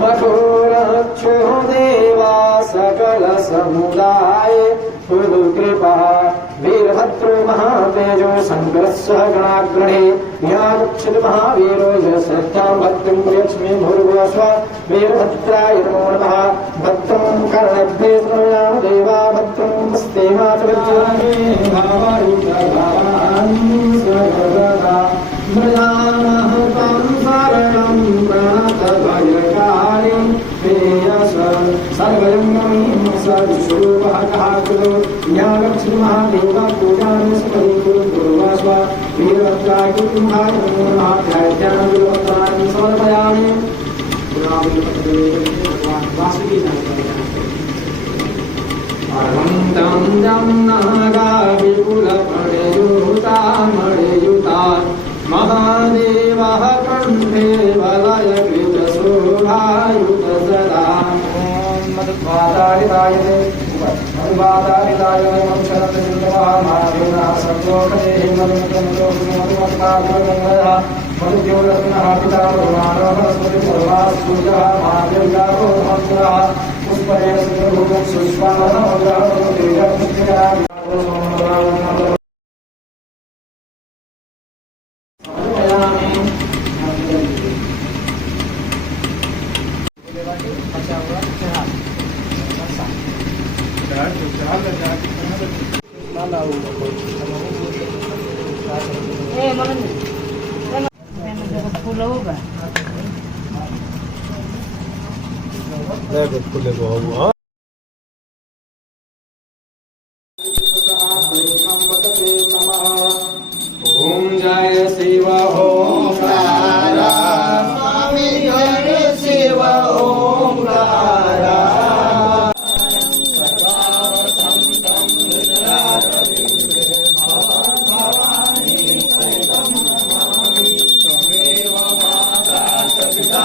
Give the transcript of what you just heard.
मठोरक्षो देवा सकल समुदाय कृपा वीरभद्रो महातेजो शंकरस्य गणाग्रहे यागच्छति महावीरो यश्रद्धां भक्तिं प्रयच्छ भूर्भुवस्व वीरभद्राय नमो नमः। भद्रं कर्णभ्ये शृणुयाम देवा भद्रं हस्तेमाचवज्रामे भावायुधभावानि सर्वदा मृणामः तं शरणं प्रणतभयकारि श्रेयस सर्वजङ्गमीं सद्स्वरूपः कः कुरु यागच्छति महादेवा पूजानि स्मरीकुर्वस्व वीरभद्राय कुटुम्बाय नमो नमः। ध्यायामि समर्पयामि परमं जं नागा विपुलफणयुता मणियुता महादेवः कण्ठे वलयकृतशोभायुत सदा। मधुवादारिताय महादेवः सर्वोपदेः मधुमत्पादुर्गङ्गः मधुद्योरत्नः पिता भगवानः स्मृति सर्वास्तुजः महादेव्याहो मंत्रः पुष्परेण सुन्दरभूतं सुष्मानः ओम जय शिव ओंकार स्वामी जय शिव ओंकार सर्वावसंतं हृदयारविन्दे भवानी सहितं नमामि त्वमेव माता च पिता